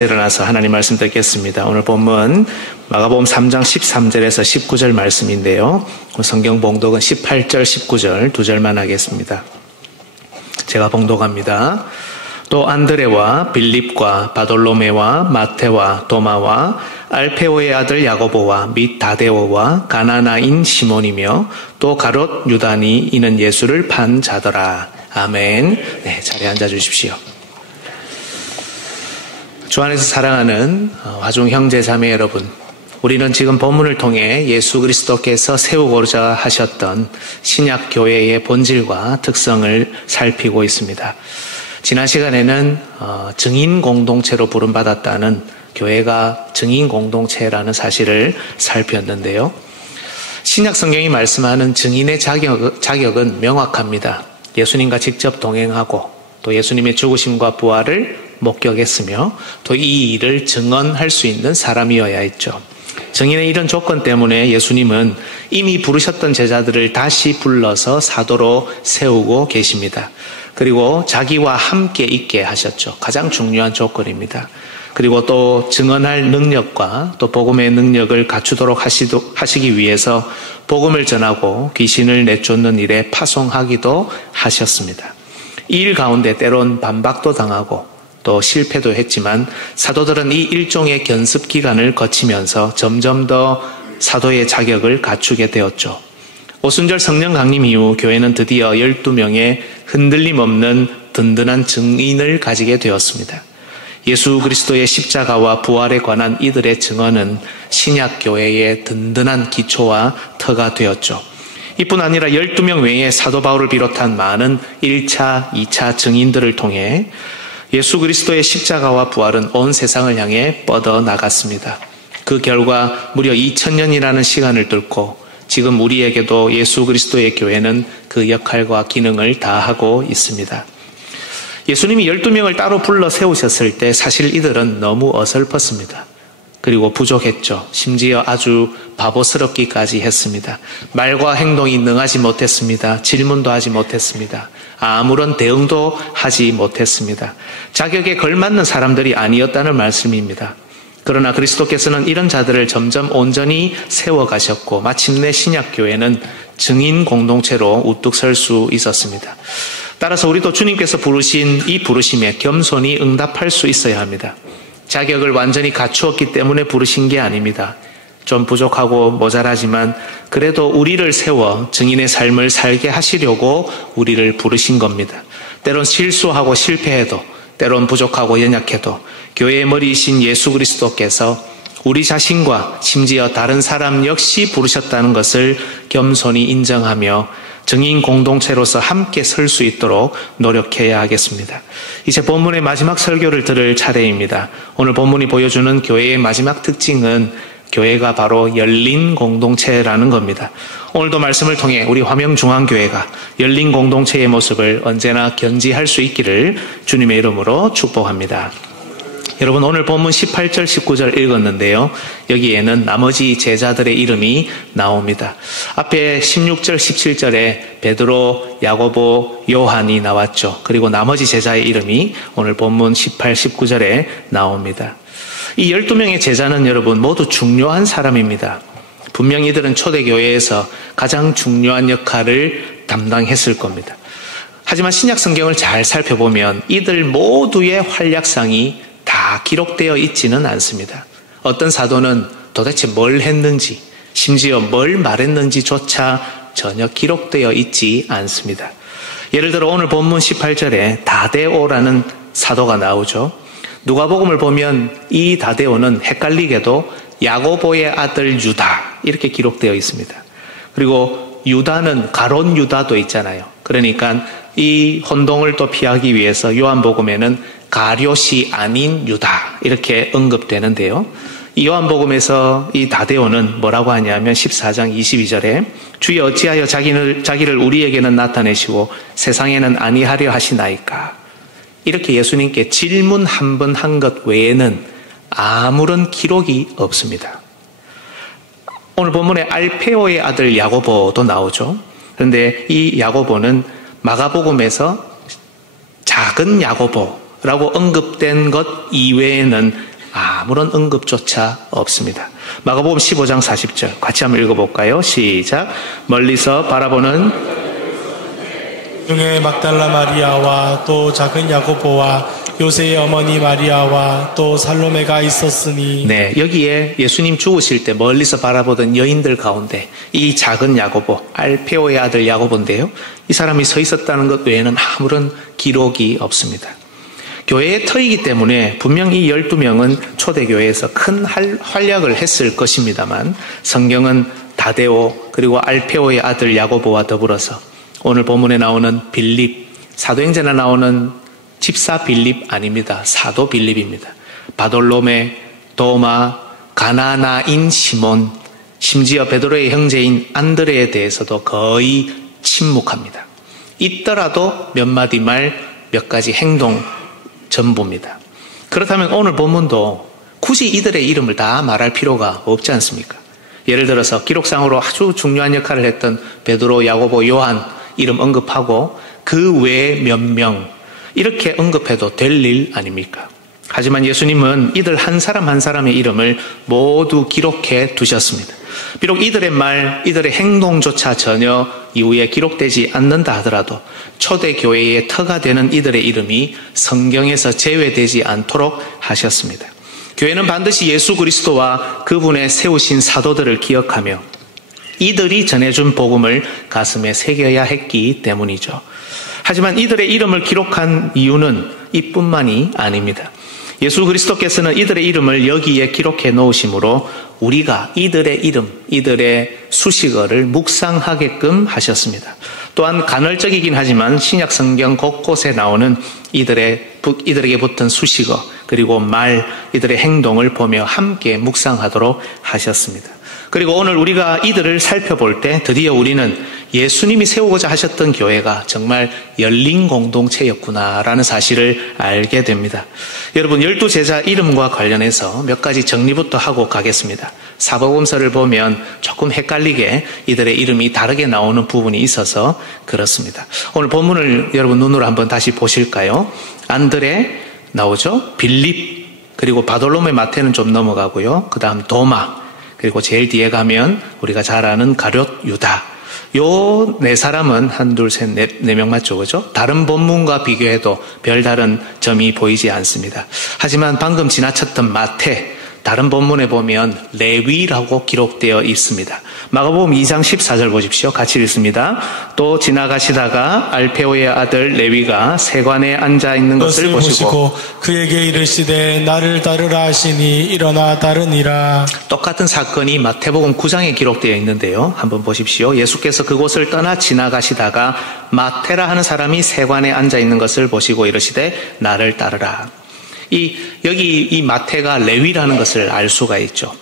일어나서 하나님 말씀 듣겠습니다. 오늘 본문 마가복음 3장 13절에서 19절 말씀인데요. 성경 봉독은 18절, 19절 두 절만 하겠습니다. 제가 봉독합니다. 또 안드레와 빌립과 바돌로메와 마테와 도마와 알페오의 아들 야고보와 및 다데오와 가나나인 시몬이며 또 가롯 유다니 이는 예수를 판 자더라. 아멘. 네, 자리에 앉아 주십시오. 주 안에서 사랑하는 화중 형제 자매 여러분, 우리는 지금 본문을 통해 예수 그리스도께서 세우고자 하셨던 신약 교회의 본질과 특성을 살피고 있습니다. 지난 시간에는 증인 공동체로 부름받았다는 교회가 증인 공동체라는 사실을 살폈는데요. 신약 성경이 말씀하는 증인의 자격은 명확합니다. 예수님과 직접 동행하고 또 예수님의 죽으심과 부활을 목격했으며 또 이 일을 증언할 수 있는 사람이어야 했죠. 증인의 이런 조건 때문에 예수님은 이미 부르셨던 제자들을 다시 불러서 사도로 세우고 계십니다. 그리고 자기와 함께 있게 하셨죠. 가장 중요한 조건입니다. 그리고 또 증언할 능력과 또 복음의 능력을 갖추도록 하시기 위해서 복음을 전하고 귀신을 내쫓는 일에 파송하기도 하셨습니다. 이 일 가운데 때론 반박도 당하고 또 실패도 했지만 사도들은 이 일종의 견습 기간을 거치면서 점점 더 사도의 자격을 갖추게 되었죠. 오순절 성령 강림 이후 교회는 드디어 12명의 흔들림 없는 든든한 증인을 가지게 되었습니다. 예수 그리스도의 십자가와 부활에 관한 이들의 증언은 신약 교회의 든든한 기초와 터가 되었죠. 이뿐 아니라 12명 외에 사도 바울을 비롯한 많은 1차, 2차 증인들을 통해 예수 그리스도의 십자가와 부활은 온 세상을 향해 뻗어나갔습니다. 그 결과 무려 2000년이라는 시간을 뚫고 지금 우리에게도 예수 그리스도의 교회는 그 역할과 기능을 다하고 있습니다. 예수님이 12명을 따로 불러 세우셨을 때 사실 이들은 너무 어설펐습니다. 그리고 부족했죠. 심지어 아주 바보스럽기까지 했습니다. 말과 행동이 능하지 못했습니다. 질문도 하지 못했습니다. 아무런 대응도 하지 못했습니다. 자격에 걸맞는 사람들이 아니었다는 말씀입니다. 그러나 그리스도께서는 이런 자들을 점점 온전히 세워가셨고 마침내 신약교회는 증인 공동체로 우뚝 설 수 있었습니다. 따라서 우리도 주님께서 부르신 이 부르심에 겸손히 응답할 수 있어야 합니다. 자격을 완전히 갖추었기 때문에 부르신 게 아닙니다. 좀 부족하고 모자라지만 그래도 우리를 세워 증인의 삶을 살게 하시려고 우리를 부르신 겁니다. 때론 실수하고 실패해도 때론 부족하고 연약해도 교회의 머리이신 예수 그리스도께서 우리 자신과 심지어 다른 사람 역시 부르셨다는 것을 겸손히 인정하며 증인 공동체로서 함께 설 수 있도록 노력해야 하겠습니다. 이제 본문의 마지막 설교를 들을 차례입니다. 오늘 본문이 보여주는 교회의 마지막 특징은 교회가 바로 열린 공동체라는 겁니다. 오늘도 말씀을 통해 우리 화명중앙교회가 열린 공동체의 모습을 언제나 견지할 수 있기를 주님의 이름으로 축복합니다. 여러분, 오늘 본문 18절, 19절 읽었는데요. 여기에는 나머지 제자들의 이름이 나옵니다. 앞에 16절, 17절에 베드로, 야고보, 요한이 나왔죠. 그리고 나머지 제자의 이름이 오늘 본문 18, 19절에 나옵니다. 이 12명의 제자는 여러분 모두 중요한 사람입니다. 분명히 이들은 초대교회에서 가장 중요한 역할을 담당했을 겁니다. 하지만 신약 성경을 잘 살펴보면 이들 모두의 활약상이 다 기록되어 있지는 않습니다. 어떤 사도는 도대체 뭘 했는지, 심지어 뭘 말했는지조차 전혀 기록되어 있지 않습니다. 예를 들어 오늘 본문 18절에 다데오라는 사도가 나오죠. 누가복음을 보면 이 다데오는 헷갈리게도 야고보의 아들 유다 이렇게 기록되어 있습니다. 그리고 유다는 가롯 유다도 있잖아요. 그러니까 이 혼동을 또 피하기 위해서 요한복음에는 가룟이 아닌 유다 이렇게 언급되는데요. 이 요한복음에서 이 다데오는 뭐라고 하냐면 14장 22절에 주여 어찌하여 자기를 우리에게는 나타내시고 세상에는 아니하려 하시나이까. 이렇게 예수님께 질문 한 번 한 것 외에는 아무런 기록이 없습니다. 오늘 본문에 알페오의 아들 야고보도 나오죠. 그런데 이 야고보는 마가복음에서 작은 야고보라고 언급된 것 이외에는 아무런 언급조차 없습니다. 마가복음 15장 40절 같이 한번 읽어볼까요? 시작. 멀리서 바라보는 중에 막달라 마리아와 또 작은 야고보와 요새의 어머니 마리아와 또 살로메가 있었으니. 네, 여기에 예수님 죽으실 때 멀리서 바라보던 여인들 가운데 이 작은 야고보, 알페오의 아들 야고보인데요. 이 사람이 서 있었다는 것 외에는 아무런 기록이 없습니다. 교회의 터이기 때문에 분명 이 12명은 초대교회에서 큰 활약을 했을 것입니다만 성경은 다데오 그리고 알페오의 아들 야고보와 더불어서 오늘 본문에 나오는 빌립, 사도행전에 나오는 집사 빌립 아닙니다. 사도 빌립입니다. 바돌로메, 도마, 가나나인 시몬, 심지어 베드로의 형제인 안드레에 대해서도 거의 침묵합니다. 있더라도 몇 마디 말, 몇 가지 행동 전부입니다. 그렇다면 오늘 본문도 굳이 이들의 이름을 다 말할 필요가 없지 않습니까? 예를 들어서 기록상으로 아주 중요한 역할을 했던 베드로, 야고보, 요한 이름 언급하고 그 외에 몇 명 이렇게 언급해도 될 일 아닙니까? 하지만 예수님은 이들 한 사람 한 사람의 이름을 모두 기록해 두셨습니다. 비록 이들의 말, 이들의 행동조차 전혀 이후에 기록되지 않는다 하더라도 초대교회의 터가 되는 이들의 이름이 성경에서 제외되지 않도록 하셨습니다. 교회는 반드시 예수 그리스도와 그분의 세우신 사도들을 기억하며 이들이 전해준 복음을 가슴에 새겨야 했기 때문이죠. 하지만 이들의 이름을 기록한 이유는 이뿐만이 아닙니다. 예수 그리스도께서는 이들의 이름을 여기에 기록해 놓으심으로 우리가 이들의 이름, 이들의 수식어를 묵상하게끔 하셨습니다. 또한 간헐적이긴 하지만 신약 성경 곳곳에 나오는 이들에게 붙은 수식어 그리고 말, 이들의 행동을 보며 함께 묵상하도록 하셨습니다. 그리고 오늘 우리가 이들을 살펴볼 때 드디어 우리는 예수님이 세우고자 하셨던 교회가 정말 열린 공동체였구나라는 사실을 알게 됩니다. 여러분 12제자 이름과 관련해서 몇 가지 정리부터 하고 가겠습니다. 사복음서를 보면 조금 헷갈리게 이들의 이름이 다르게 나오는 부분이 있어서 그렇습니다. 오늘 본문을 여러분 눈으로 한번 다시 보실까요? 안드레 나오죠? 빌립 그리고 바돌로메 마태는 좀 넘어가고요. 그 다음 도마 그리고 제일 뒤에 가면 우리가 잘 아는 가룟 유다. 요 네 사람은 한, 둘, 셋, 네 명 맞죠? 그죠? 다른 본문과 비교해도 별다른 점이 보이지 않습니다. 하지만 방금 지나쳤던 마태, 다른 본문에 보면 레위라고 기록되어 있습니다. 마가복음 2장 14절 보십시오. 같이 읽습니다. 또 지나가시다가 알페오의 아들 레위가 세관에 앉아 있는 것을 보시고 그에게 이르시되 나를 따르라 하시니 일어나 따르니라. 똑같은 사건이 마태복음 9장에 기록되어 있는데요. 한번 보십시오. 예수께서 그곳을 떠나 지나가시다가 마태라 하는 사람이 세관에 앉아 있는 것을 보시고 이르시되 나를 따르라. 여기 이 마태가 레위라는 것을 알 수가 있죠.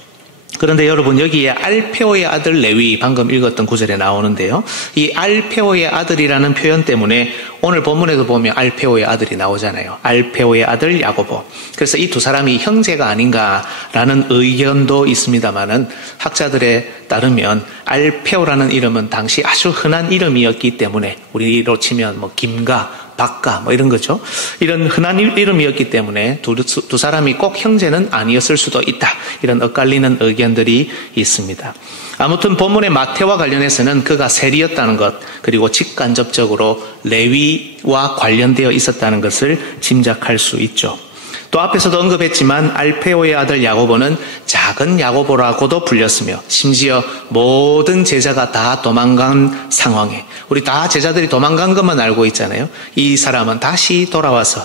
그런데 여러분 여기에 알페오의 아들 레위 방금 읽었던 구절에 나오는데요. 이 알페오의 아들이라는 표현 때문에 오늘 본문에도 보면 알페오의 아들이 나오잖아요. 알페오의 아들 야고보. 그래서 이 두 사람이 형제가 아닌가라는 의견도 있습니다만은 학자들에 따르면 알페오라는 이름은 당시 아주 흔한 이름이었기 때문에 우리로 치면 뭐 김가 박가 뭐 이런 거죠. 이런 흔한 이름이었기 때문에 두 사람이 꼭 형제는 아니었을 수도 있다. 이런 엇갈리는 의견들이 있습니다. 아무튼 본문의 마태와 관련해서는 그가 세리였다는 것 그리고 직간접적으로 레위와 관련되어 있었다는 것을 짐작할 수 있죠. 또 앞에서도 언급했지만 알페오의 아들 야고보는 작은 야고보라고도 불렸으며 심지어 모든 제자가 다 도망간 상황에 우리 다 제자들이 도망간 것만 알고 있잖아요. 이 사람은 다시 돌아와서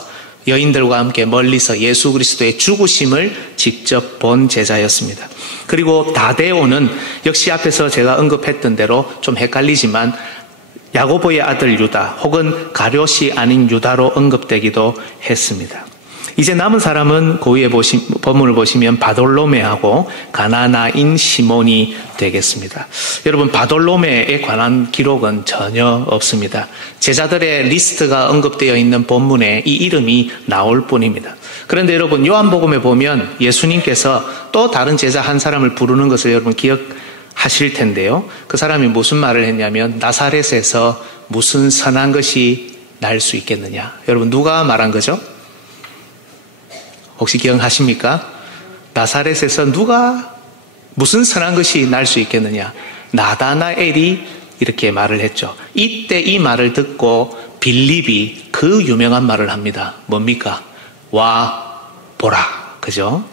여인들과 함께 멀리서 예수 그리스도의 죽으심을 직접 본 제자였습니다. 그리고 다데오는 역시 앞에서 제가 언급했던 대로 좀 헷갈리지만 야고보의 아들 유다 혹은 가룟이 아닌 유다로 언급되기도 했습니다. 이제 남은 사람은 그 위에 본문을 보시면 바돌로메하고 가나나인 시몬이 되겠습니다. 여러분 바돌로메에 관한 기록은 전혀 없습니다. 제자들의 리스트가 언급되어 있는 본문에 이 이름이 나올 뿐입니다. 그런데 여러분 요한복음에 보면 예수님께서 또 다른 제자 한 사람을 부르는 것을 여러분 기억하실 텐데요. 그 사람이 무슨 말을 했냐면 나사렛에서 무슨 선한 것이 날 수 있겠느냐. 여러분 누가 말한 거죠? 혹시 기억하십니까? 나사렛에서 누가 무슨 선한 것이 날 수 있겠느냐? 나다나엘이 이렇게 말을 했죠. 이때 이 말을 듣고 빌립이 그 유명한 말을 합니다. 뭡니까? 와 보라. 그죠?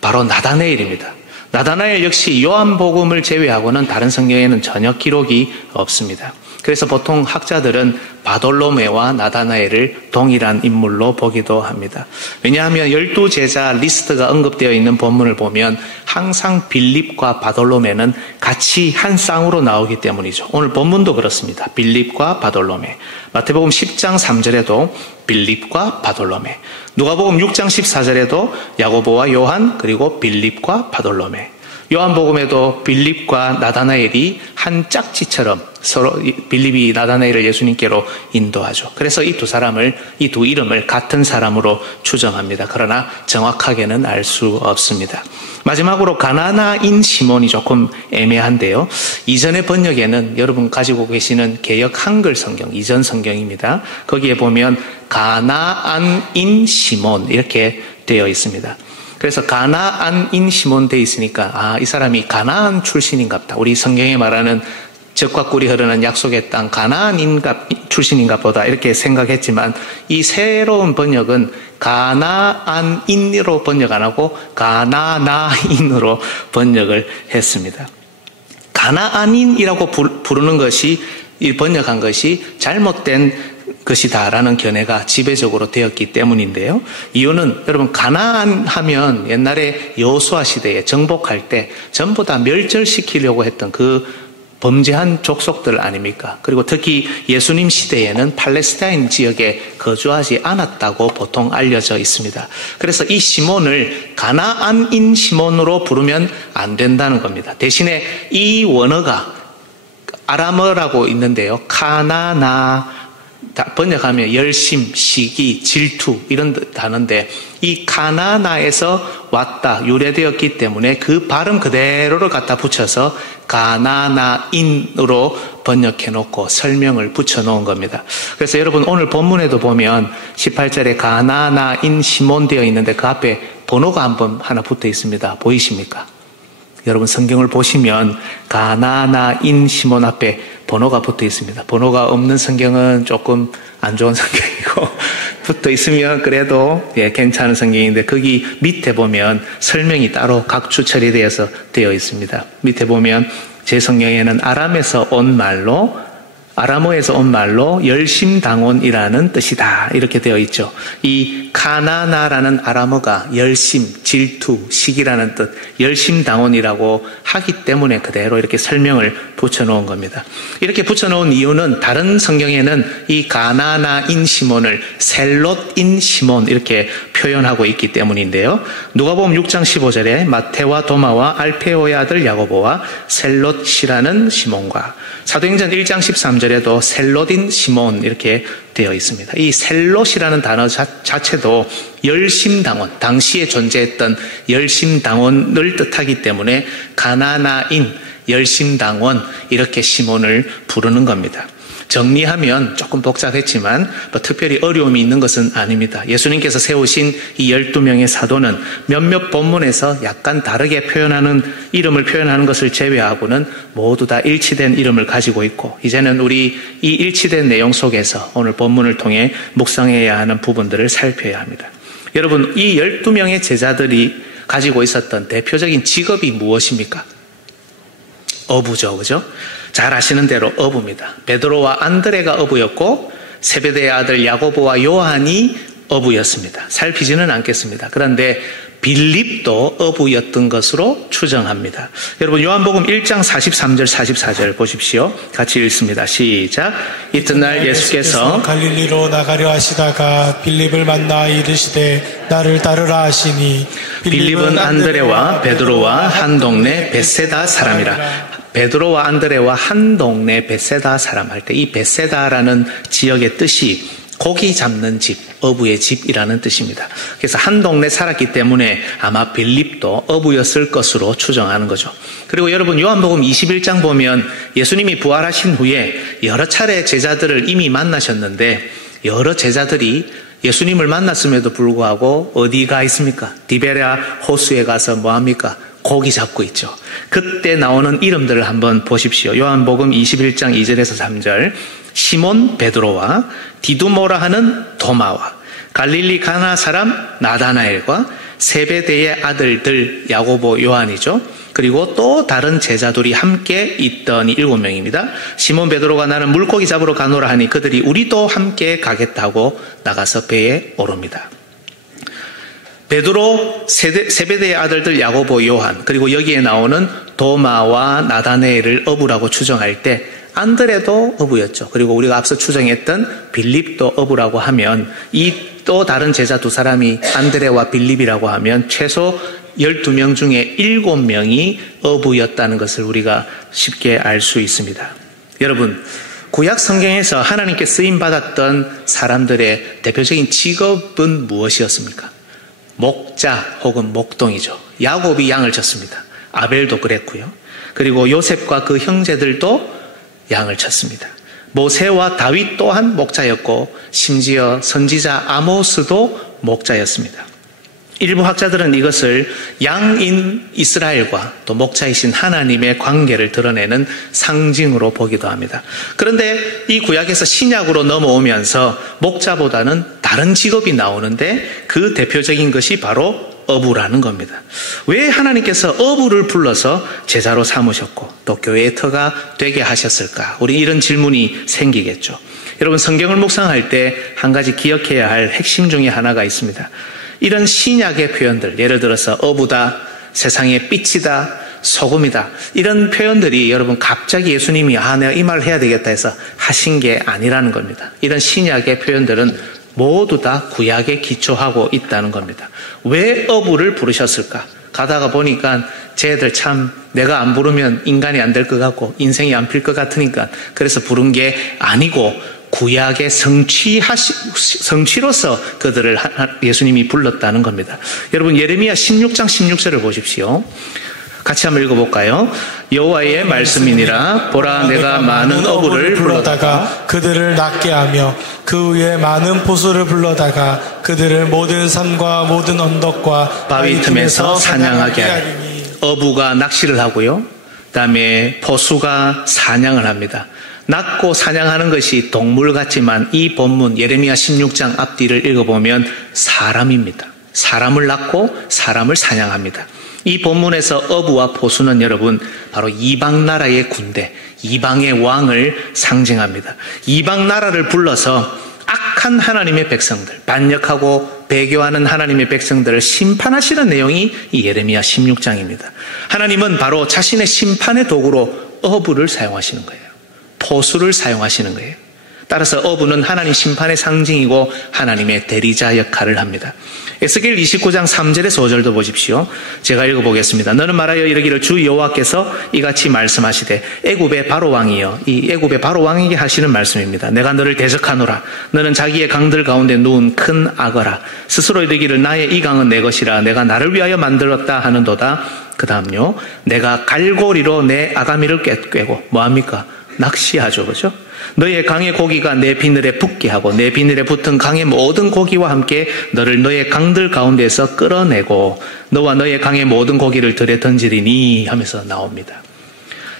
바로 나다나엘입니다. 나다나엘 역시 요한복음을 제외하고는 다른 성경에는 전혀 기록이 없습니다. 그래서 보통 학자들은 바돌로메와 나다나엘을 동일한 인물로 보기도 합니다. 왜냐하면 12제자 리스트가 언급되어 있는 본문을 보면 항상 빌립과 바돌로메는 같이 한 쌍으로 나오기 때문이죠. 오늘 본문도 그렇습니다. 빌립과 바돌로메. 마태복음 10장 3절에도 빌립과 바돌로메. 누가복음 6장 14절에도 야고보와 요한 그리고 빌립과 바돌로메. 요한복음에도 빌립과 나다나엘이 한 짝지처럼 서로 빌립이 나다나엘을 예수님께로 인도하죠. 그래서 이 두 사람을, 이 두 이름을 같은 사람으로 추정합니다. 그러나 정확하게는 알 수 없습니다. 마지막으로 가나나인 시몬이 조금 애매한데요. 이전의 번역에는 여러분 가지고 계시는 개역 한글 성경, 이전 성경입니다. 거기에 보면 가나안인 시몬 이렇게 되어 있습니다. 그래서 가나안인 시몬 돼 있으니까 이 사람이 가나안 출신인가 보다. 우리 성경에 말하는 젖과 꿀이 흐르는 약속의 땅 가나안인 출신인가 보다 이렇게 생각했지만 이 새로운 번역은 가나안인으로 번역 안 하고 가나나인으로 번역을 했습니다. 가나안인이라고 부르는 것이 번역한 것이 잘못된 것이다라는 견해가 지배적으로 되었기 때문인데요. 이유는 여러분 가나안 하면 옛날에 여호수아 시대에 정복할 때 전부 다 멸절시키려고 했던 그 범죄한 족속들 아닙니까? 그리고 특히 예수님 시대에는 팔레스타인 지역에 거주하지 않았다고 보통 알려져 있습니다. 그래서 이 시몬을 가나안인 시몬으로 부르면 안 된다는 겁니다. 대신에 이 원어가 아람어라고 있는데요. 카나나 번역하면 열심, 시기, 질투 이런 단어인데 이 가나나에서 왔다 유래되었기 때문에 그 발음 그대로를 갖다 붙여서 가나나인으로 번역해 놓고 설명을 붙여 놓은 겁니다. 그래서 여러분 오늘 본문에도 보면 18절에 가나나인 시몬 되어 있는데 그 앞에 번호가 한번 하나 붙어 있습니다. 보이십니까? 여러분 성경을 보시면 가나나인 시몬 앞에 번호가 붙어 있습니다. 번호가 없는 성경은 조금 안 좋은 성경이고 붙어 있으면 그래도 괜찮은 성경인데 거기 밑에 보면 설명이 따로 각주 처리되어서 되어 있습니다. 밑에 보면 제 성경에는 아람어에서 온 말로 열심당원이라는 뜻이다 이렇게 되어 있죠. 이 카나나라는 아람어가 열심, 질투, 시기라는 뜻, 열심당원이라고 하기 때문에 그대로 이렇게 설명을 붙여놓은 겁니다. 이렇게 붙여놓은 이유는 다른 성경에는 이 가나나인 시몬을 셀롯인 시몬 이렇게 표현하고 있기 때문인데요. 누가복음 6장 15절에 마테와 도마와 알페오의 아들 야고보와 셀롯이라는 시몬과 사도행전 1장 13절에도 셀롯인 시몬 이렇게 되어 있습니다. 이 셀롯이라는 단어 자체도 열심당원, 당시에 존재했던 열심당원을 뜻하기 때문에 가나나인, 열심당원 이렇게 시몬을 부르는 겁니다. 정리하면 조금 복잡했지만 특별히 어려움이 있는 것은 아닙니다. 예수님께서 세우신 이 12명의 사도는 몇몇 본문에서 약간 다르게 이름을 표현하는 것을 제외하고는 모두 다 일치된 이름을 가지고 있고 이제는 우리 이 일치된 내용 속에서 오늘 본문을 통해 묵상해야 하는 부분들을 살펴야 합니다. 여러분 이 12명의 제자들이 가지고 있었던 대표적인 직업이 무엇입니까? 어부죠, 그죠? 잘 아시는 대로 어부입니다. 베드로와 안드레가 어부였고 세베대의 아들 야고보와 요한이 어부였습니다. 살피지는 않겠습니다. 그런데 빌립도 어부였던 것으로 추정합니다. 여러분 요한복음 1장 43절 44절 보십시오. 같이 읽습니다. 시작. 이튿날 예수께서 갈릴리로 나가려 하시다가 빌립을 만나 이르시되 나를 따르라 하시니 빌립은 안드레와 베드로와 한 동네 벳세다 사람이라. 베드로와 안드레와 한 동네 벳세다 사람 할 때 이 벳세다라는 지역의 뜻이 고기 잡는 집, 어부의 집이라는 뜻입니다. 그래서 한 동네 살았기 때문에 아마 빌립도 어부였을 것으로 추정하는 거죠. 그리고 여러분 요한복음 21장 보면 예수님이 부활하신 후에 여러 차례 제자들을 이미 만나셨는데 여러 제자들이 예수님을 만났음에도 불구하고 어디가 있습니까? 디베랴 호수에 가서 뭐합니까? 고기 잡고 있죠. 그때 나오는 이름들을 한번 보십시오. 요한복음 21장 2절에서 3절. 시몬 베드로와 디두모라 하는 도마와 갈릴리 가나 사람 나다나엘과 세베대의 아들들 야고보 요한이죠. 그리고 또 다른 제자들이 함께 있더니 7명입니다. 시몬 베드로가 나는 물고기 잡으러 가노라 하니 그들이 우리도 함께 가겠다고 나가서 배에 오릅니다. 베드로, 세베대의 아들들 야고보, 요한, 그리고 여기에 나오는 도마와 나다네엘을 어부라고 추정할 때 안드레도 어부였죠. 그리고 우리가 앞서 추정했던 빌립도 어부라고 하면 이 또 다른 제자 두 사람이 안드레와 빌립이라고 하면 최소 12명 중에 7명이 어부였다는 것을 우리가 쉽게 알 수 있습니다. 여러분, 구약 성경에서 하나님께 쓰임받았던 사람들의 대표적인 직업은 무엇이었습니까? 목자 혹은 목동이죠. 야곱이 양을 쳤습니다. 아벨도 그랬고요. 그리고 요셉과 그 형제들도 양을 쳤습니다. 모세와 다윗 또한 목자였고 심지어 선지자 아모스도 목자였습니다. 일부 학자들은 이것을 양인 이스라엘과 또 목자이신 하나님의 관계를 드러내는 상징으로 보기도 합니다. 그런데 이 구약에서 신약으로 넘어오면서 목자보다는 다른 직업이 나오는데 그 대표적인 것이 바로 어부라는 겁니다. 왜 하나님께서 어부를 불러서 제자로 삼으셨고 또 교회의 터가 되게 하셨을까? 우리 이런 질문이 생기겠죠. 여러분, 성경을 묵상할 때 한 가지 기억해야 할 핵심 중에 하나가 있습니다. 이런 신약의 표현들, 예를 들어서 어부다, 세상의 빛이다, 소금이다, 이런 표현들이 여러분 갑자기 예수님이 내가 이 말을 해야 되겠다 해서 하신 게 아니라는 겁니다. 이런 신약의 표현들은 모두 다 구약에 기초하고 있다는 겁니다. 왜 어부를 부르셨을까? 가다가 보니까 쟤들 참 내가 안 부르면 인간이 안 될 것 같고 인생이 안 필 것 같으니까 그래서 부른 게 아니고 구약의 성취로서 그들을 예수님이 불렀다는 겁니다. 여러분, 예레미야 16장 16절을 보십시오. 같이 한번 읽어볼까요? 여호와의 말씀이니라. 보라, 내가 많은 어부를 불러다가 그들을 낫게 하며 그 위에 많은 포수를 불러다가 그들을 모든 산과 모든 언덕과 바위 틈에서 사냥하게 하리니. 어부가 낚시를 하고요. 그다음에 포수가 사냥을 합니다. 낚고 사냥하는 것이 동물 같지만 이 본문 예레미야 16장 앞뒤를 읽어보면 사람입니다. 사람을 낚고 사람을 사냥합니다. 이 본문에서 어부와 포수는 여러분 바로 이방 나라의 군대, 이방의 왕을 상징합니다. 이방 나라를 불러서 악한 하나님의 백성들, 반역하고 배교하는 하나님의 백성들을 심판하시는 내용이 이 예레미야 16장입니다. 하나님은 바로 자신의 심판의 도구로 어부를 사용하시는 거예요. 포수를 사용하시는 거예요. 따라서 어부는 하나님 심판의 상징이고 하나님의 대리자 역할을 합니다. 에스겔 29장 3절에서 5절도 보십시오. 제가 읽어보겠습니다. 너는 말하여 이르기를 주 여호와께서 이같이 말씀하시되 애굽의 바로 왕이여. 이 애굽의 바로 왕에게 하시는 말씀입니다. 내가 너를 대적하노라. 너는 자기의 강들 가운데 누운 큰 악어라. 스스로 이르기를 나의 이 강은 내 것이라. 내가 나를 위하여 만들었다 하는도다. 그 다음요. 내가 갈고리로 내 아가미를 꿰고 뭐합니까? 낚시하죠. 그죠? 너의 강의 고기가 내 비늘에 붙게 하고 내 비늘에 붙은 강의 모든 고기와 함께 너를 너의 강들 가운데서 끌어내고 너와 너의 강의 모든 고기를 들에 던지리니 하면서 나옵니다.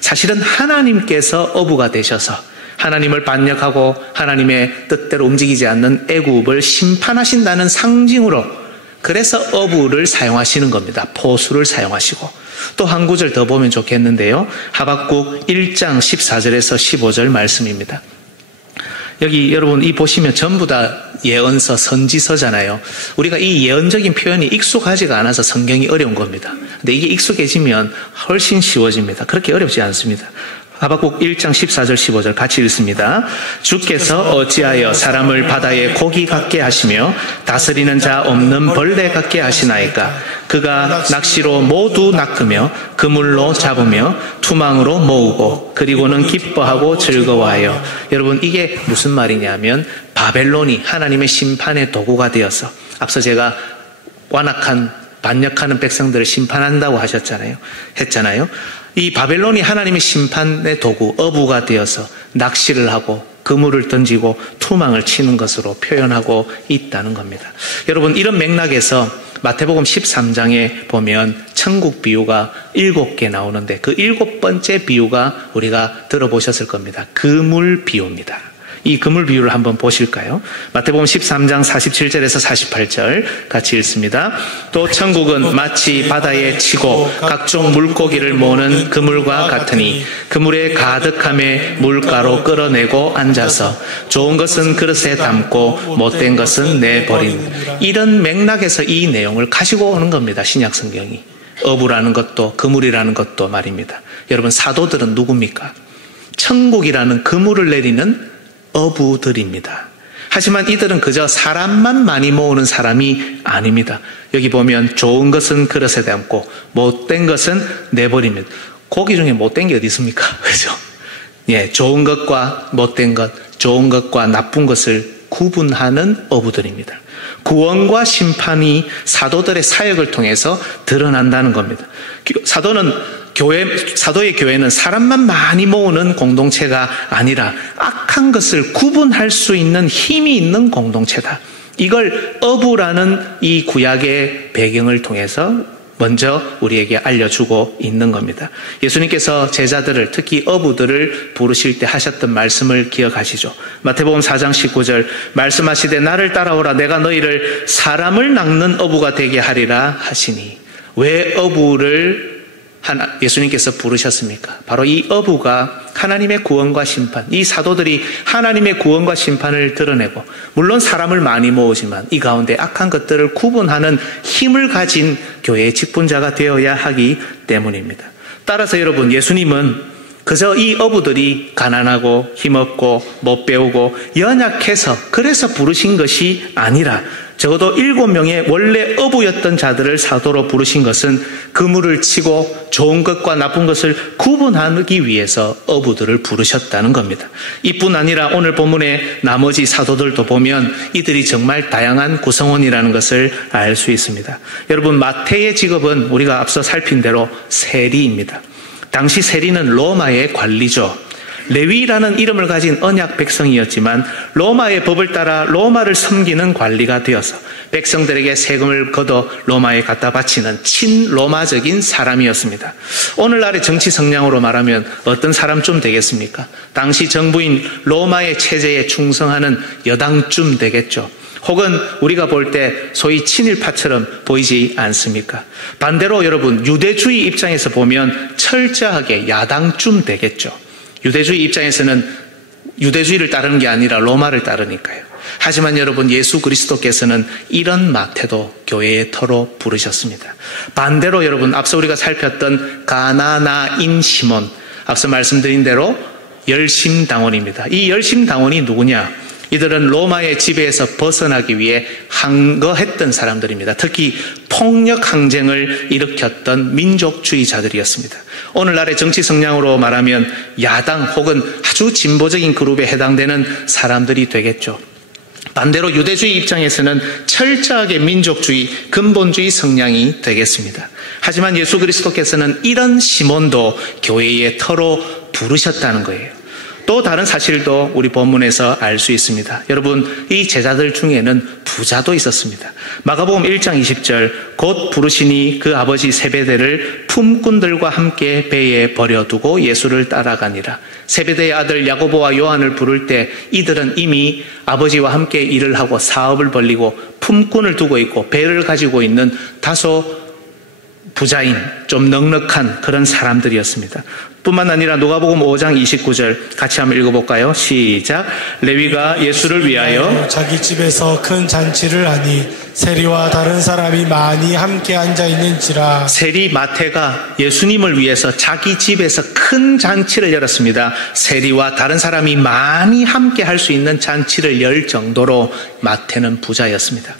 사실은 하나님께서 어부가 되셔서 하나님을 반역하고 하나님의 뜻대로 움직이지 않는 애굽을 심판하신다는 상징으로 그래서 어부를 사용하시는 겁니다. 포수를 사용하시고 또 한 구절 더 보면 좋겠는데요. 하박국 1장 14절에서 15절 말씀입니다. 여기 여러분 이 보시면 전부 다 예언서, 선지서잖아요. 우리가 이 예언적인 표현이 익숙하지가 않아서 성경이 어려운 겁니다. 근데 이게 익숙해지면 훨씬 쉬워집니다. 그렇게 어렵지 않습니다. 하박국 1장 14절 15절 같이 읽습니다. 주께서 어찌하여 사람을 바다에 고기 같게 하시며 다스리는 자 없는 벌레 같게 하시나이까. 그가 낚시로 모두 낚으며 그물로 잡으며 투망으로 모으고 그리고는 기뻐하고 즐거워하여. 여러분 이게 무슨 말이냐면 바벨론이 하나님의 심판의 도구가 되어서 앞서 제가 완악한 반역하는 백성들을 심판한다고 했잖아요. 이 바벨론이 하나님의 심판의 도구, 어부가 되어서 낚시를 하고 그물을 던지고 투망을 치는 것으로 표현하고 있다는 겁니다. 여러분, 이런 맥락에서 마태복음 13장에 보면 천국 비유가 7개 나오는데 그 7번째 비유가 우리가 들어보셨을 겁니다. 그물 비유입니다. 이 그물 비유를 한번 보실까요? 마태복음 13장 47절에서 48절 같이 읽습니다. 또 천국은 마치 바다에 치고 각종 물고기를 모으는 그물과 같으니 그물에 가득함에 물가로 끌어내고 앉아서 좋은 것은 그릇에 담고 못된 것은 내버린. 이런 맥락에서 이 내용을 가지고 오는 겁니다. 신약 성경이. 어부라는 것도 그물이라는 것도 말입니다. 여러분, 사도들은 누굽니까? 천국이라는 그물을 내리는 어부들입니다. 하지만 이들은 그저 사람만 많이 모으는 사람이 아닙니다. 여기 보면 좋은 것은 그릇에 담고 못된 것은 내버립니다. 고기 중에 못된 게 어디 있습니까? 그죠? 예, 좋은 것과 못된 것, 좋은 것과 나쁜 것을 구분하는 어부들입니다. 구원과 심판이 사도들의 사역을 통해서 드러난다는 겁니다. 사도의 교회는 사람만 많이 모으는 공동체가 아니라 악한 것을 구분할 수 있는 힘이 있는 공동체다. 이걸 어부라는 이 구약의 배경을 통해서 먼저 우리에게 알려주고 있는 겁니다. 예수님께서 제자들을, 특히 어부들을 부르실 때 하셨던 말씀을 기억하시죠? 마태복음 4장 19절 말씀하시되 나를 따라오라 내가 너희를 사람을 낚는 어부가 되게 하리라 하시니. 왜 어부를 예수님께서 부르셨습니까? 바로 이 어부가 하나님의 구원과 심판, 이 사도들이 하나님의 구원과 심판을 드러내고 물론 사람을 많이 모으지만 이 가운데 악한 것들을 구분하는 힘을 가진 교회의 직분자가 되어야 하기 때문입니다. 따라서 여러분, 예수님은 그저 이 어부들이 가난하고 힘없고 못 배우고 연약해서 그래서 부르신 것이 아니라 적어도 7명의 원래 어부였던 자들을 사도로 부르신 것은 그물을 치고 좋은 것과 나쁜 것을 구분하기 위해서 어부들을 부르셨다는 겁니다. 이뿐 아니라 오늘 본문의 나머지 사도들도 보면 이들이 정말 다양한 구성원이라는 것을 알 수 있습니다. 여러분, 마태의 직업은 우리가 앞서 살핀 대로 세리입니다. 당시 세리는 로마의 관리죠. 레위라는 이름을 가진 언약 백성이었지만 로마의 법을 따라 로마를 섬기는 관리가 되어서 백성들에게 세금을 걷어 로마에 갖다 바치는 친로마적인 사람이었습니다. 오늘날의 정치 성향으로 말하면 어떤 사람쯤 되겠습니까? 당시 정부인 로마의 체제에 충성하는 여당쯤 되겠죠. 혹은 우리가 볼 때 소위 친일파처럼 보이지 않습니까? 반대로 여러분, 유대주의 입장에서 보면 철저하게 야당쯤 되겠죠. 유대주의 입장에서는 유대주의를 따르는 게 아니라 로마를 따르니까요. 하지만 여러분, 예수 그리스도께서는 이런 마태도 교회의 터로 부르셨습니다. 반대로 여러분, 앞서 우리가 살폈던 가나나인 시몬, 앞서 말씀드린 대로 열심당원입니다. 이 열심당원이 누구냐? 이들은 로마의 지배에서 벗어나기 위해 항거했던 사람들입니다. 특히 폭력 항쟁을 일으켰던 민족주의자들이었습니다. 오늘날의 정치 성향으로 말하면 야당 혹은 아주 진보적인 그룹에 해당되는 사람들이 되겠죠. 반대로 유대주의 입장에서는 철저하게 민족주의, 근본주의 성향이 되겠습니다. 하지만 예수 그리스도께서는 이런 시몬도 교회의 터로 부르셨다는 거예요. 또 다른 사실도 우리 본문에서 알 수 있습니다. 여러분, 이 제자들 중에는 부자도 있었습니다. 마가복음 1장 20절 곧 부르시니 그 아버지 세베대를 품꾼들과 함께 배에 버려두고 예수를 따라가니라. 세베대의 아들 야고보와 요한을 부를 때 이들은 이미 아버지와 함께 일을 하고 사업을 벌리고 품꾼을 두고 있고 배를 가지고 있는 다소 부자인, 좀 넉넉한 그런 사람들이었습니다. 뿐만 아니라 누가복음 5장 29절 같이 한번 읽어볼까요? 시작. 레위가 예수를 위하여 자기 집에서 큰 잔치를 하니 세리와 다른 사람이 많이 함께 앉아있는지라. 세리 마태가 예수님을 위해서 자기 집에서 큰 잔치를 열었습니다. 세리와 다른 사람이 많이 함께 할 수 있는 잔치를 열 정도로 마태는 부자였습니다.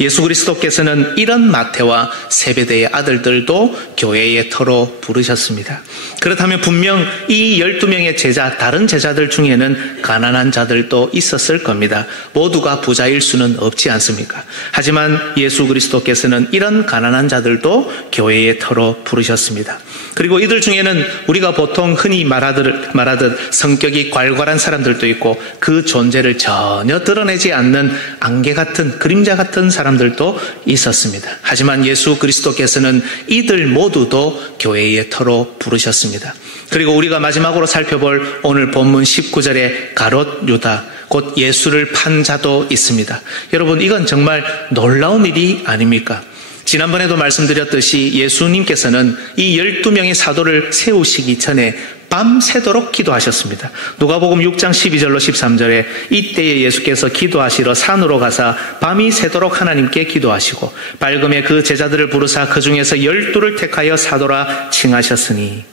예수 그리스도께서는 이런 마태와 세베대의 아들들도 교회의 터로 부르셨습니다. 그렇다면 분명 이 12명의 제자, 다른 제자들 중에는 가난한 자들도 있었을 겁니다. 모두가 부자일 수는 없지 않습니까? 하지만 예수 그리스도께서는 이런 가난한 자들도 교회의 터로 부르셨습니다. 그리고 이들 중에는 우리가 보통 흔히 말하듯 성격이 괄괄한 사람들도 있고 그 존재를 전혀 드러내지 않는 안개 같은, 그림자 같은 사람들도 있었습니다. 하지만 예수 그리스도께서는 이들 모두도 교회의 터로 부르셨습니다. 그리고 우리가 마지막으로 살펴볼 오늘 본문 19절에 가롯 유다, 곧 예수를 판 자도 있습니다. 여러분, 이건 정말 놀라운 일이 아닙니까? 지난번에도 말씀드렸듯이 예수님께서는 이 12명의 사도를 세우시기 전에 밤새도록 기도하셨습니다. 누가복음 6장 12절로 13절에 이때에 예수께서 기도하시러 산으로 가사 밤이 새도록 하나님께 기도하시고 밝음에 그 제자들을 부르사 그 중에서 12를 택하여 사도라 칭하셨으니,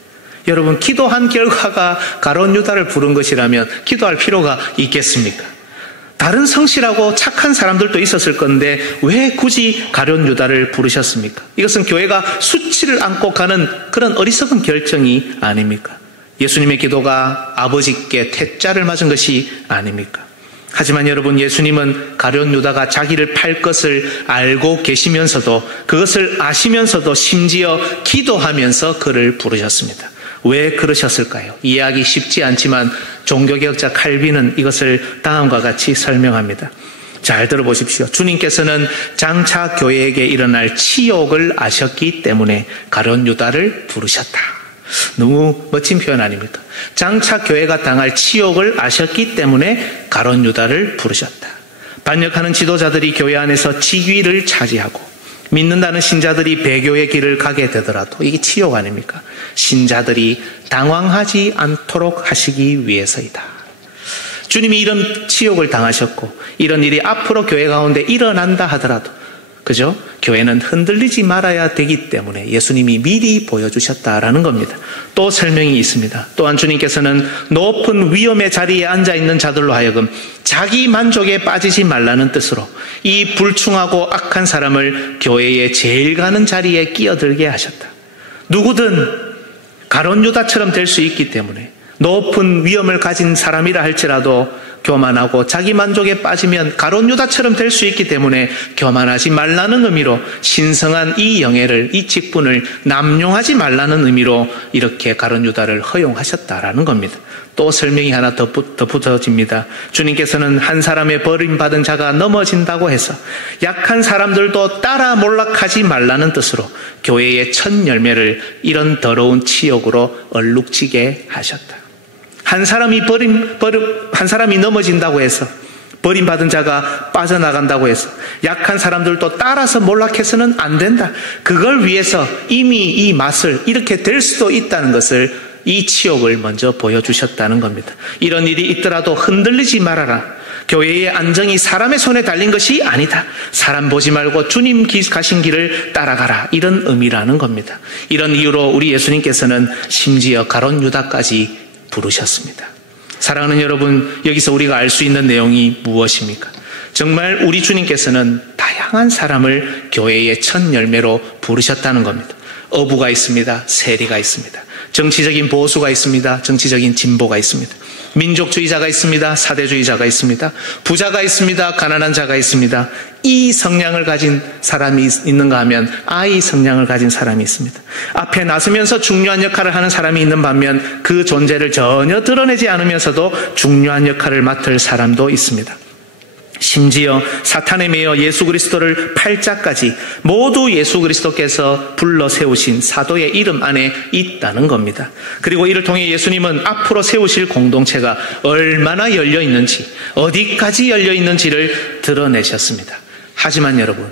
여러분, 기도한 결과가 가롯 유다를 부른 것이라면 기도할 필요가 있겠습니까? 다른 성실하고 착한 사람들도 있었을 건데 왜 굳이 가롯 유다를 부르셨습니까? 이것은 교회가 수치를 안고 가는 그런 어리석은 결정이 아닙니까? 예수님의 기도가 아버지께 태자를 맞은 것이 아닙니까? 하지만 여러분, 예수님은 가롯 유다가 자기를 팔 것을 알고 계시면서도, 그것을 아시면서도 심지어 기도하면서 그를 부르셨습니다. 왜 그러셨을까요? 이해하기 쉽지 않지만 종교개혁자 칼빈은 이것을 다음과 같이 설명합니다. 잘 들어보십시오. 주님께서는 장차 교회에게 일어날 치욕을 아셨기 때문에 가롯 유다를 부르셨다. 너무 멋진 표현 아닙니까? 장차 교회가 당할 치욕을 아셨기 때문에 가롯 유다를 부르셨다. 반역하는 지도자들이 교회 안에서 직위를 차지하고 믿는다는 신자들이 배교의 길을 가게 되더라도 이게 치욕 아닙니까? 신자들이 당황하지 않도록 하시기 위해서이다. 주님이 이런 치욕을 당하셨고 이런 일이 앞으로 교회 가운데 일어난다 하더라도, 그죠? 교회는 흔들리지 말아야 되기 때문에 예수님이 미리 보여주셨다라는 겁니다. 또 설명이 있습니다. 또한 주님께서는 높은 위험의 자리에 앉아있는 자들로 하여금 자기 만족에 빠지지 말라는 뜻으로 이 불충하고 악한 사람을 교회의 제일 가는 자리에 끼어들게 하셨다. 누구든 가롯 유다처럼 될 수 있기 때문에 높은 위험을 가진 사람이라 할지라도 교만하고 자기 만족에 빠지면 가롯 유다처럼 될 수 있기 때문에 교만하지 말라는 의미로 신성한 이 영예를, 이 직분을 남용하지 말라는 의미로 이렇게 가롯 유다를 허용하셨다라는 겁니다. 또 설명이 하나 덧붙여집니다. 주님께서는 한 사람의 버림받은 자가 넘어진다고 해서 약한 사람들도 따라 몰락하지 말라는 뜻으로 교회의 첫 열매를 이런 더러운 치욕으로 얼룩지게 하셨다. 한 사람이 넘어진다고 해서, 버림받은 자가 빠져나간다고 해서 약한 사람들도 따라서 몰락해서는 안 된다. 그걸 위해서 이미 이 맛을 이렇게 될 수도 있다는 것을, 이 치욕을 먼저 보여주셨다는 겁니다. 이런 일이 있더라도 흔들리지 말아라. 교회의 안정이 사람의 손에 달린 것이 아니다. 사람 보지 말고 주님 가신 길을 따라가라. 이런 의미라는 겁니다. 이런 이유로 우리 예수님께서는 심지어 가롯 유다까지 부르셨습니다. 사랑하는 여러분, 여기서 우리가 알 수 있는 내용이 무엇입니까? 정말 우리 주님께서는 다양한 사람을 교회의 첫 열매로 부르셨다는 겁니다. 어부가 있습니다. 세리가 있습니다. 정치적인 보수가 있습니다. 정치적인 진보가 있습니다. 민족주의자가 있습니다. 사대주의자가 있습니다. 부자가 있습니다. 가난한 자가 있습니다. 이 성향을 가진 사람이 있는가 하면 I 성향을 가진 사람이 있습니다. 앞에 나서면서 중요한 역할을 하는 사람이 있는 반면 그 존재를 전혀 드러내지 않으면서도 중요한 역할을 맡을 사람도 있습니다. 심지어 사탄에 매여 예수 그리스도를 팔자까지 모두 예수 그리스도께서 불러 세우신 사도의 이름 안에 있다는 겁니다. 그리고 이를 통해 예수님은 앞으로 세우실 공동체가 얼마나 열려 있는지, 어디까지 열려 있는지를 드러내셨습니다. 하지만 여러분,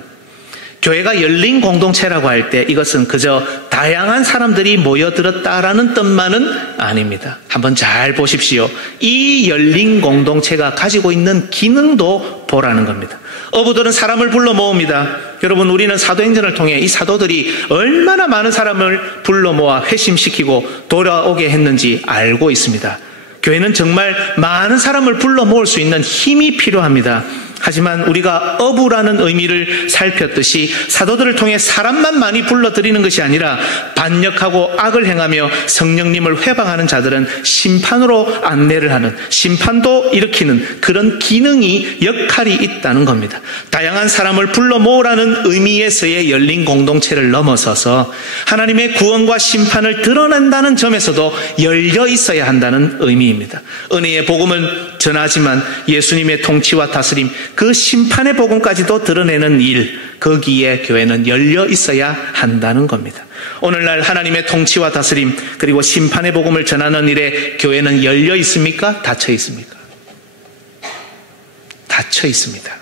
교회가 열린 공동체라고 할 때 이것은 그저 다양한 사람들이 모여들었다라는 뜻만은 아닙니다. 한번 잘 보십시오. 이 열린 공동체가 가지고 있는 기능도 보라는 겁니다. 어부들은 사람을 불러 모읍니다. 여러분, 우리는 사도행전을 통해 이 사도들이 얼마나 많은 사람을 불러 모아 회심시키고 돌아오게 했는지 알고 있습니다. 교회는 정말 많은 사람을 불러 모을 수 있는 힘이 필요합니다. 하지만 우리가 어부라는 의미를 살폈듯이 사도들을 통해 사람만 많이 불러들이는 것이 아니라 반역하고 악을 행하며 성령님을 회방하는 자들은 심판으로 안내를 하는, 심판도 일으키는 그런 기능이, 역할이 있다는 겁니다. 다양한 사람을 불러 모으라는 의미에서의 열린 공동체를 넘어서서 하나님의 구원과 심판을 드러낸다는 점에서도 열려 있어야 한다는 의미입니다. 은혜의 복음을 전하지만 예수님의 통치와 다스림, 그 심판의 복음까지도 드러내는 일, 거기에 교회는 열려 있어야 한다는 겁니다. 오늘날 하나님의 통치와 다스림 그리고 심판의 복음을 전하는 일에 교회는 열려 있습니까? 닫혀 있습니까? 닫혀 있습니다.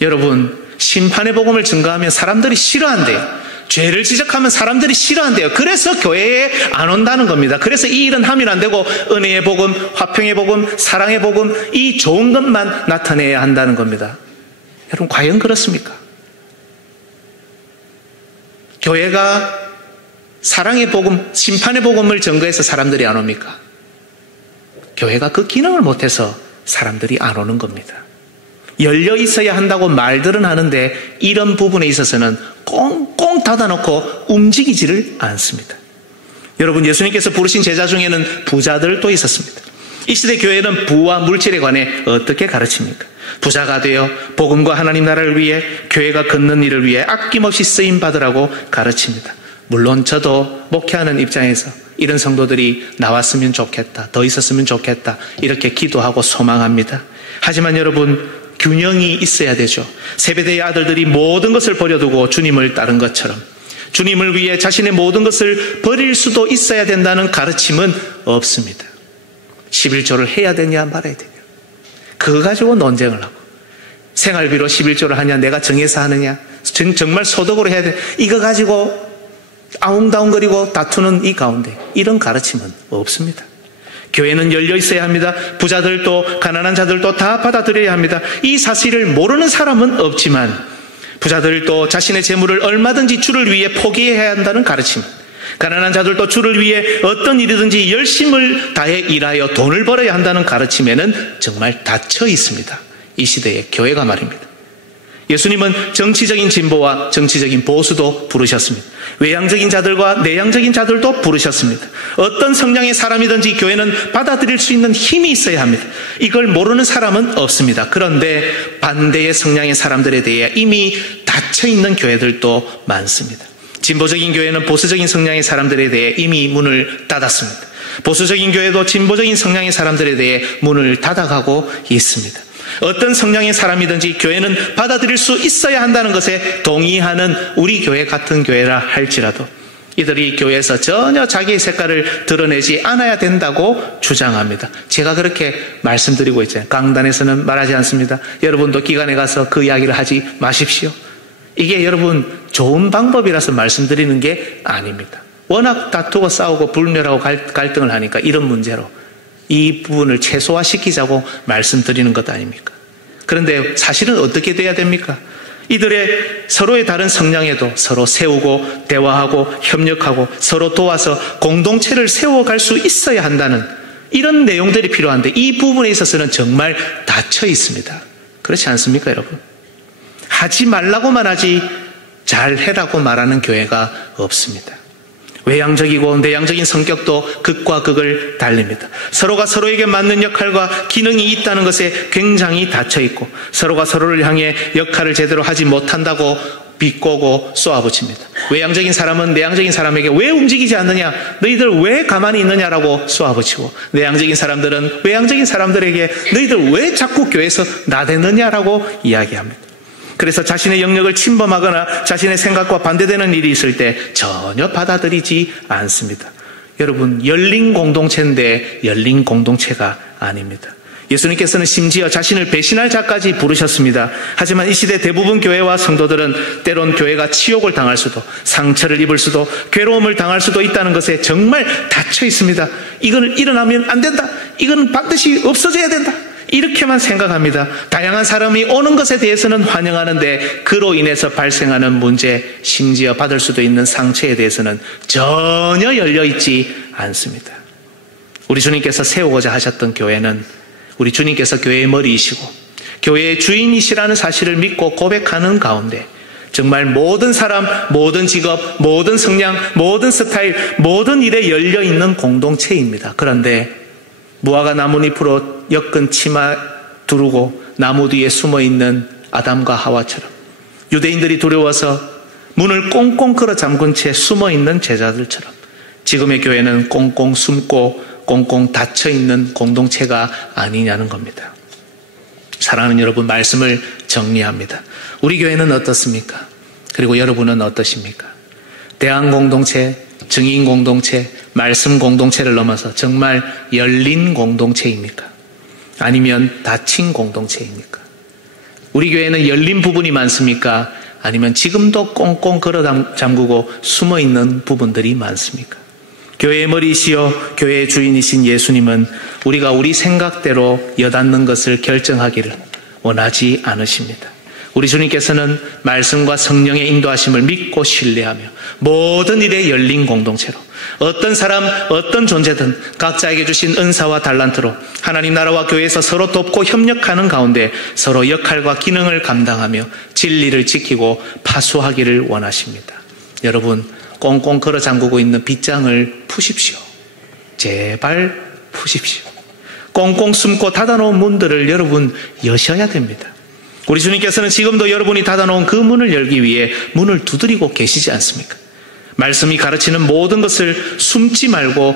여러분, 심판의 복음을 증거하면 사람들이 싫어한대요. 죄를 지적하면 사람들이 싫어한대요. 그래서 교회에 안 온다는 겁니다. 그래서 이 일은 하면 안 되고 은혜의 복음, 화평의 복음, 사랑의 복음, 이 좋은 것만 나타내야 한다는 겁니다. 여러분, 과연 그렇습니까? 교회가 사랑의 복음, 심판의 복음을 전거해서 사람들이 안 옵니까? 교회가 그 기능을 못해서 사람들이 안 오는 겁니다. 열려 있어야 한다고 말들은 하는데 이런 부분에 있어서는 꽁꽁 닫아놓고 움직이지를 않습니다. 여러분, 예수님께서 부르신 제자 중에는 부자들도 있었습니다. 이 시대 교회는 부와 물질에 관해 어떻게 가르칩니까? 부자가 되어 복음과 하나님 나라를 위해, 교회가 걷는 일을 위해 아낌없이 쓰임받으라고 가르칩니다. 물론 저도 목회하는 입장에서 이런 성도들이 나왔으면 좋겠다, 더 있었으면 좋겠다, 이렇게 기도하고 소망합니다. 하지만 여러분, 균형이 있어야 되죠. 세베대의 아들들이 모든 것을 버려두고 주님을 따른 것처럼 주님을 위해 자신의 모든 것을 버릴 수도 있어야 된다는 가르침은 없습니다. 11조를 해야 되냐 말아야 되냐, 그거 가지고 논쟁을 하고, 생활비로 11조를 하냐, 내가 정해서 하느냐, 정말 소득으로 해야 돼, 이거 가지고 아웅다웅거리고 다투는 이 가운데 이런 가르침은 없습니다. 교회는 열려 있어야 합니다. 부자들도 가난한 자들도 다 받아들여야 합니다. 이 사실을 모르는 사람은 없지만 부자들도 자신의 재물을 얼마든지 주를 위해 포기해야 한다는 가르침, 가난한 자들도 주를 위해 어떤 일이든지 열심을 다해 일하여 돈을 벌어야 한다는 가르침에는 정말 닫혀 있습니다. 이 시대의 교회가 말입니다. 예수님은 정치적인 진보와 정치적인 보수도 부르셨습니다. 외향적인 자들과 내향적인 자들도 부르셨습니다. 어떤 성향의 사람이든지 교회는 받아들일 수 있는 힘이 있어야 합니다. 이걸 모르는 사람은 없습니다. 그런데 반대의 성향의 사람들에 대해 이미 닫혀있는 교회들도 많습니다. 진보적인 교회는 보수적인 성향의 사람들에 대해 이미 문을 닫았습니다. 보수적인 교회도 진보적인 성향의 사람들에 대해 문을 닫아가고 있습니다. 어떤 성향의 사람이든지 교회는 받아들일 수 있어야 한다는 것에 동의하는 우리 교회 같은 교회라 할지라도 이들이 교회에서 전혀 자기의 색깔을 드러내지 않아야 된다고 주장합니다. 제가 그렇게 말씀드리고 있잖아요. 강단에서는 말하지 않습니다. 여러분도 기관에 가서 그 이야기를 하지 마십시오. 이게 여러분 좋은 방법이라서 말씀드리는 게 아닙니다. 워낙 다투고 싸우고 불멸하고 갈등을 하니까 이런 문제로 이 부분을 최소화시키자고 말씀드리는 것 아닙니까? 그런데 사실은 어떻게 돼야 됩니까? 이들의 서로의 다른 성향에도 서로 세우고 대화하고 협력하고 서로 도와서 공동체를 세워갈 수 있어야 한다는 이런 내용들이 필요한데 이 부분에 있어서는 정말 닫혀 있습니다. 그렇지 않습니까, 여러분? 하지 말라고만 하지 잘해라고 말하는 교회가 없습니다. 외향적이고 내향적인 성격도 극과 극을 달립니다. 서로가 서로에게 맞는 역할과 기능이 있다는 것에 굉장히 닫혀있고 서로가 서로를 향해 역할을 제대로 하지 못한다고 비꼬고 쏘아붙입니다. 외향적인 사람은 내향적인 사람에게 왜 움직이지 않느냐, 너희들 왜 가만히 있느냐라고 쏘아붙이고 내향적인 사람들은 외향적인 사람들에게 너희들 왜 자꾸 교회에서 나대느냐라고 이야기합니다. 그래서 자신의 영역을 침범하거나 자신의 생각과 반대되는 일이 있을 때 전혀 받아들이지 않습니다. 여러분, 열린 공동체인데 열린 공동체가 아닙니다. 예수님께서는 심지어 자신을 배신할 자까지 부르셨습니다. 하지만 이 시대 대부분 교회와 성도들은 때론 교회가 치욕을 당할 수도, 상처를 입을 수도, 괴로움을 당할 수도 있다는 것에 정말 닫혀 있습니다. 이거는 일어나면 안 된다, 이건 반드시 없어져야 된다, 이렇게만 생각합니다. 다양한 사람이 오는 것에 대해서는 환영하는데 그로 인해서 발생하는 문제, 심지어 받을 수도 있는 상처에 대해서는 전혀 열려있지 않습니다. 우리 주님께서 세우고자 하셨던 교회는, 우리 주님께서 교회의 머리이시고 교회의 주인이시라는 사실을 믿고 고백하는 가운데 정말 모든 사람, 모든 직업, 모든 성향, 모든 스타일, 모든 일에 열려있는 공동체입니다. 그런데 무화과 나뭇잎으로 엮은 치마 두르고 나무 뒤에 숨어있는 아담과 하와처럼 유대인들이 두려워서 문을 꽁꽁 걸어 잠근 채 숨어있는 제자들처럼 지금의 교회는 꽁꽁 숨고 꽁꽁 닫혀있는 공동체가 아니냐는 겁니다. 사랑하는 여러분, 말씀을 정리합니다. 우리 교회는 어떻습니까? 그리고 여러분은 어떠십니까? 대안 공동체, 증인 공동체, 말씀 공동체를 넘어서 정말 열린 공동체입니까? 아니면 닫힌 공동체입니까? 우리 교회는 열린 부분이 많습니까? 아니면 지금도 꽁꽁 걸어 잠그고 숨어있는 부분들이 많습니까? 교회의 머리이시여 교회의 주인이신 예수님은 우리가 우리 생각대로 여닫는 것을 결정하기를 원하지 않으십니다. 우리 주님께서는 말씀과 성령의 인도하심을 믿고 신뢰하며 모든 일에 열린 공동체로 어떤 사람, 어떤 존재든 각자에게 주신 은사와 달란트로 하나님 나라와 교회에서 서로 돕고 협력하는 가운데 서로 역할과 기능을 감당하며 진리를 지키고 파수하기를 원하십니다. 여러분, 꽁꽁 걸어 잠그고 있는 빗장을 푸십시오. 제발 푸십시오. 꽁꽁 숨고 닫아놓은 문들을 여러분 여셔야 됩니다. 우리 주님께서는 지금도 여러분이 닫아놓은 그 문을 열기 위해 문을 두드리고 계시지 않습니까? 말씀이 가르치는 모든 것을 숨지 말고